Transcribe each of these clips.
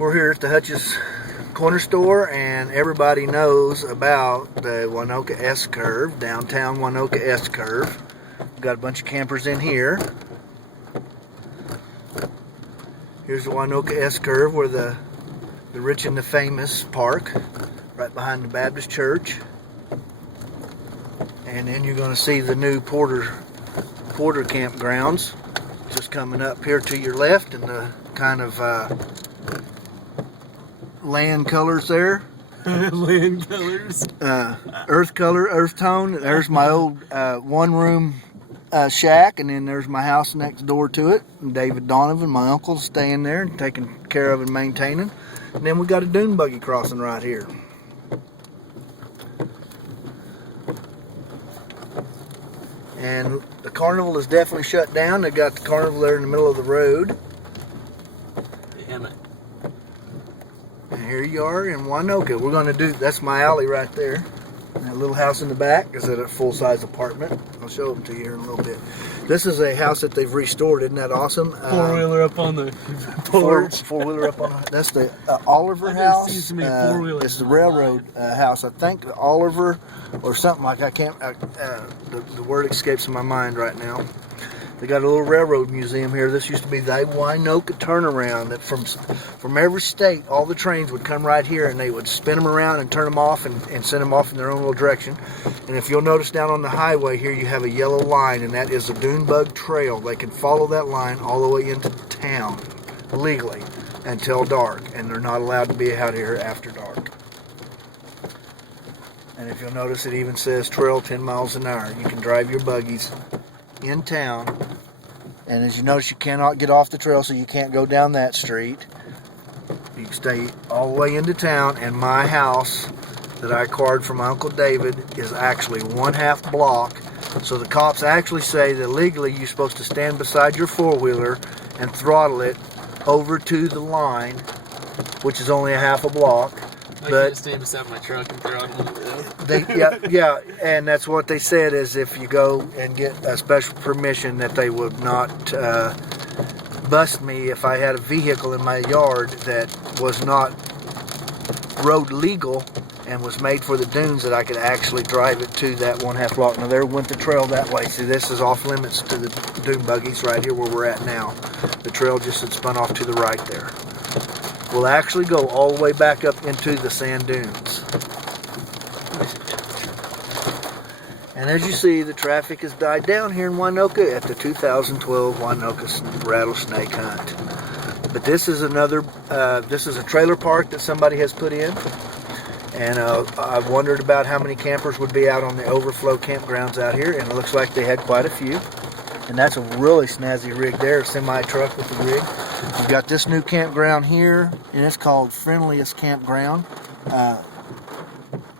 We're here at the Hutch's Corner Store, and everybody knows about the Waynoka S-Curve, downtown Waynoka S-Curve. We've got a bunch of campers in here. Here's the Waynoka S-Curve, where the rich and the famous park, right behind the Baptist Church. And then you're going to see the new Porter campgrounds just coming up here to your left, and the kind of land colors there. Land colors. Earth color, earth tone. There's my old one-room shack, and then there's my house next door to it. And David Donovan, my uncle, staying there and taking care of and maintaining. And then we got a dune buggy crossing right here. And the carnival is definitely shut down. They got the carnival there in the middle of the road. Damn it. And here you are in Waynoka. We're going to do, that's my alley right there. And that little house in the back is a full-size apartment. I'll show them to you here in a little bit. This is a house that they've restored. Isn't that awesome? Four-wheeler up on the porch. Four-wheeler up on the, that's the Oliver house. Seen so many four-wheelers. It's the railroad house. I think Oliver or something like, I can't, the word escapes my mind right now. They got a little railroad museum here. This used to be the Waynoka turnaround. That from every state, all the trains would come right here, and they would spin them around and turn them off and send them off in their own little direction. And if you'll notice down on the highway here, you have a yellow line, and that is the Dune Bug Trail. They can follow that line all the way into town legally until dark, and they're not allowed to be out here after dark. And if you'll notice, it even says trail 10 miles an hour. You can drive your buggies in town, and as you notice, you cannot get off the trail, so you can't go down that street. You can stay all the way into town, and my house that I acquired from my Uncle David is actually 1/2 block. So the cops actually say that legally you're supposed to stand beside your four-wheeler and throttle it over to the line, which is only 1/2 block. I can stand beside my truck and throttle it. Yeah, and that's what they said, is if you go and get a special permission, that they would not bust me if I had a vehicle in my yard that was not road legal and was made for the dunes, that I could actually drive it to that 1/2 block. Now there went the trail that way. See, this is off limits to the dune buggies right here where we're at now. The trail just had spun off to the right there. We'll actually go all the way back up into the sand dunes. And as you see, the traffic has died down here in Waynoka at the 2012 Waynoka Rattlesnake Hunt. But this is another, this is a trailer park that somebody has put in. And I've wondered about how many campers would be out on the overflow campgrounds out here, and it looks like they had quite a few. And that's a really snazzy rig there, a semi-truck with the rig. We've got this new campground here, and it's called Friendliest Campground.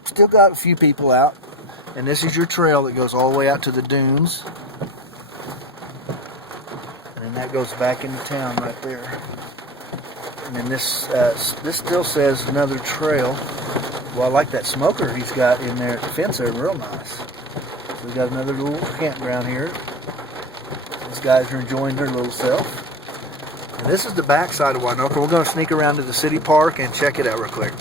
Still got a few people out. And this is your trail that goes all the way out to the dunes. And then that goes back into town right there. And then this still says another trail. Well, I like that smoker he's got in there at the fence there, real nice. So we got another little campground here. These guys are enjoying their little self. And this is the back side of Waynoka. We're going to sneak around to the city park and check it out real quick.